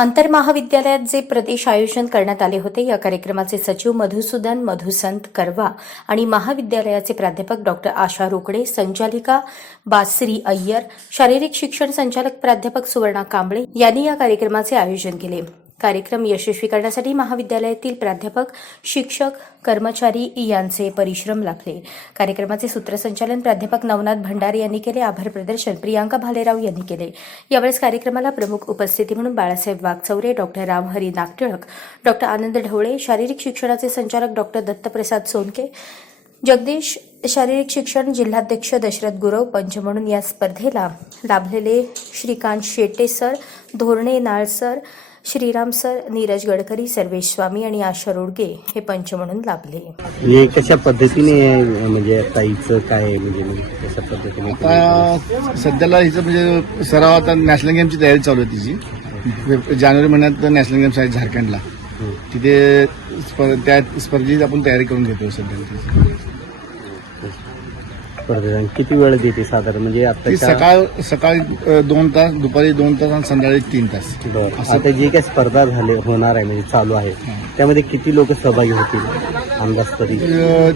आंतरमहाविद्यालयात जे प्रदेश आयोजन करण्यात आले होते या कार्यक्रमाचे सचिव मधुसूदन मधुसंत करवा आणि महाविद्यालयाचे प्राध्यापक डॉक्टर आशा रोकडे संचालिका बासरी अय्यर शारीरिक शिक्षण संचालक प्राध्यापक सुवर्णा कांबळे यांनी या कार्यक्रमाचे आयोजन केले. कार्यक्रम यशस्वी करण्यासाठी महाविद्यालयातील प्राध्यापक शिक्षक कर्मचारी यांचे परिश्रम लाभले. कार्यक्रमाचे सूत्रसंचालन प्राध्यापक नवनाथ भंडारे यांनी केले. आभार प्रदर्शन प्रियांका भालेराव यांनी केले. यावेळेस कार्यक्रमाला प्रमुख उपस्थिती म्हणून बाळासाहेब वाघचौरे डॉक्टर रामहरी नागटिळक डॉक्टर आनंद ढवळे शारीरिक शिक्षणाचे संचालक डॉक्टर दत्तप्रसाद सोनके जगदीश शारीरिक शिक्षण जिल्हाध्यक्ष दशरथ गुरव पंच म्हणून या स्पर्धेला लाभलेले Shrikant Shete sir Dhorane Nal sir Shriram sir Neeraj Gadkari Sarvesh Swami आणि आशा रोडगे हे पंच म्हणून लाभले. म्हणजे कशा पद्धतीने म्हणजे ताईचं काय म्हणजे कशा पद्धतीने आता सध्याला हिचं म्हणजे सराव आता नॅशनल गेमची तयारी चालू आहे तिची. जानेवारी महिन्यात नॅशनल गेम्स आहे झारखंडला. तिथे त्या स्पर्धेची आपण तयारी करून घेतो सध्या. किती वेळ देते साधारण? म्हणजे ती आता सकाळ सकाळी दोन तास दुपारी दोन तास आणि संध्याकाळी तीन तास. असं- आता जी काही स्पर्धा झाले होणार आहे म्हणजे चालू आहे त्यामध्ये किती लोक सहभागी होतील? अंदाजतरी अ,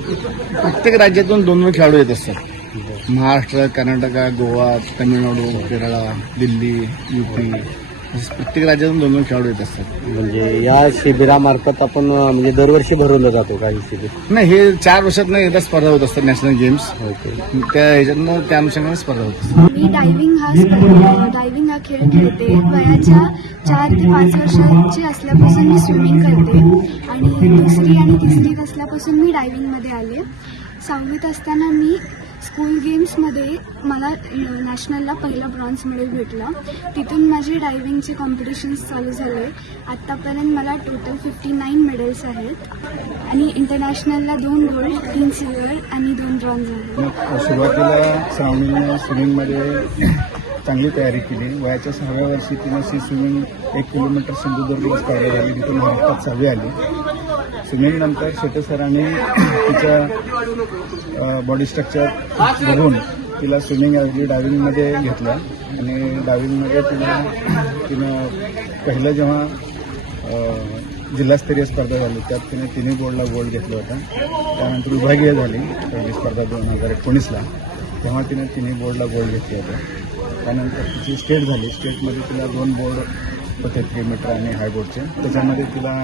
प्रत्येक राज्यातून दोन दोन खेळाडू येत असतात. महाराष्ट्र कर्नाटका गोवा तमिळनाडू केरळ दिल्ली युपी प्रत्येक राज्यातून दोन दोन खेळाडू येत असतात. म्हणजे या शिबिरामार्फत आपण अं, म्हणजे दरवर्षी भरवलं जातो काही शिबिर? नाही हे चार वर्षात एकदा स्पर्धा होत असतात नॅशनल गेम्स ओके. त्या ह्याच्यातनं त्या अनुषंगाने स्पर्धा होत असतात. मी डायव्हिंग हा स्पर्धा डायव्हिंग हा खेळ खेळते. वयाच्या चार ते पाच वर्षाची असल्यापासून मी स्विमिंग करते. आणि दुसरी आणि तिसरीत असल्यापासून मी डायव्हिंगमध्ये आले. सहावीत असताना मी स्कूल गेम्समध्ये मला नॅशनलला पहिला ब्रॉन्झ मेडल भेटलं. तिथून माझे डायव्हिंगचे कॉम्पिटिशन्स चालू झाले. आत्तापर्यंत मला टोटल फिफ्टी नाईन मेडल्स आहेत. आणि इंटरनॅशनलला दोन गोल्ड तीन सिल्वर आणि दोन ब्रॉन्झ आहेत. सुरुवातीला श्रावणीनं स्विमिंगमध्ये चांगली तयारी केली. वयाच्या सहाव्या वर्षी तिनं सी स्विमिंग एक किलोमीटर सिंधुदुर्ग स्पर्धा झाली. तिथून महाराष्ट्रात सहावी आली. स्विमिंग शेटे सरांनी तिच्या बॉडी स्ट्रक्चर बघून तिला स्विमिंग ऐवजी डायव्हिंगमध्ये घेतलं. आणि डायविंगमध्ये तिला तिनं पहिलं जेव्हा जिल्हास्तरीय स्पर्धा झाली त्यात तिने तिन्ही बोर्डला गोल्ड घेतलं होतं. त्यानंतर विभागीय झाली पहिली स्पर्धा दोन हजार एकोणीसला. तेव्हा तिने तिन्ही बोर्डला गोल्ड घेतले होते. त्यानंतर तिची स्टेट झाली. स्टेटमध्ये तिला दोन बोर्ड होते थ्री मीटर आणि हाय बोर्डचे त्याच्यामध्ये तिला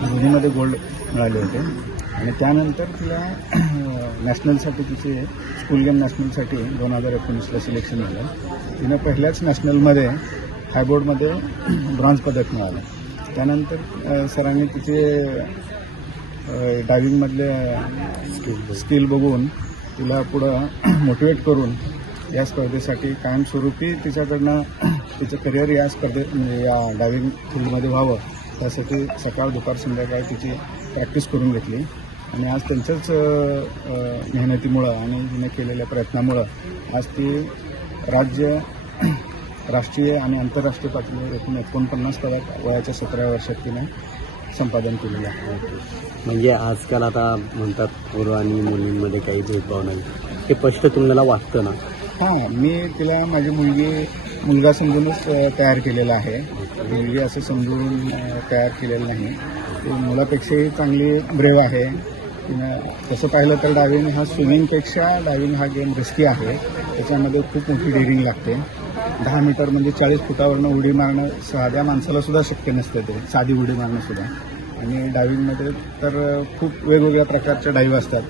दोन्हीमध्ये गोल्ड मिळाले होते. आणि त्यानंतर तिला नॅशनलसाठी तिचे स्कूल गेम नॅशनलसाठी दोन हजार एकोणीसला सिलेक्शन झालं. तिनं पहिल्याच नॅशनलमध्ये हायबोर्डमध्ये ब्रॉन्झ पदक मिळालं. त्यानंतर सरांनी तिचे डायविंगमधले डायव्हिंगमधले स्किल बघून तिला पुढं मोटिवेट करून या स्पर्धेसाठी कायमस्वरूपी तिच्याकडनं तिचं करिअर या स्पर्धेत या डायव्हिंग फील्डमध्ये व्हावं. त्यासाठी सकाळ दुपार संध्याकाळ तिची प्रॅक्टिस करून घेतली. आणि आज त्यांच्याच मेहनतीमुळं आणि तिने केलेल्या प्रयत्नामुळं आज ती राज्य राष्ट्रीय आणि आंतरराष्ट्रीय पातळीवर एकूण एकोणपन्नास पदक वयाच्या सतराव्या वर्षात तिने संपादन केलेलं आहे. म्हणजे आजकाल आता म्हणतात पोरं आणि मुलींमध्ये काही भेदभाव नाही. हे स्पष्ट तुम्हाला वाटतं ना? हां मी तिला माझी मुलगी मुलगा समजूनच तयार केलेला आहे. मुलगी असं समजून तयार केलेलं नाही. मुलापेक्षाही चांगली ब्रेव आहे. तसं पाहिलं तर डायविंग हा स्विमिंगपेक्षा डायविंग हा गेम रिस्की आहे. त्याच्यामध्ये खूप मोठी डेअरिंग लागते. दहा मीटर म्हणजे चाळीस फुटावरनं उडी मारणं साध्या माणसाला सुद्धा शक्य नसते ते. साधी उडी मारणं सुद्धा. आणि डायविंगमध्ये तर खूप वेगवेगळ्या प्रकारच्या डाईव्ह असतात.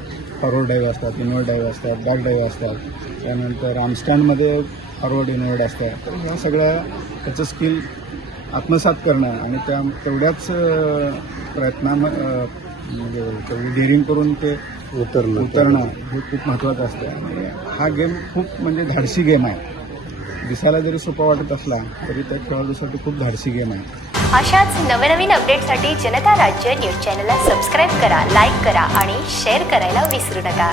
फॉरवर्ड डाईव्ह असतात इनवर्ड डाईव्ह असतात बॅक डाईव्ह असतात. त्यानंतर आमस्टँडमध्ये फॉरवर्ड इनवर्ड असतात तर ह्या सगळ्या त्याचं स्किल आत्मसात करणं आणि त्या तेवढ्याच प्रयत्ना म्हणजे तेवढी डेअरिंग करून ते उतरणं. उतरणं हे खूप महत्त्वाचं असतं. आणि हा गेम खूप म्हणजे धाडसी गेम आहे. दिसायला जरी सोपा वाटत असला तरी त्या खेळाडूसाठी खूप धाडसी गेम आहे. अशाच नवनवीन अपडेटसाठी जनता राज्य न्यूज चॅनलला सबस्क्राईब करा लाईक करा आणि शेअर करायला विसरू नका.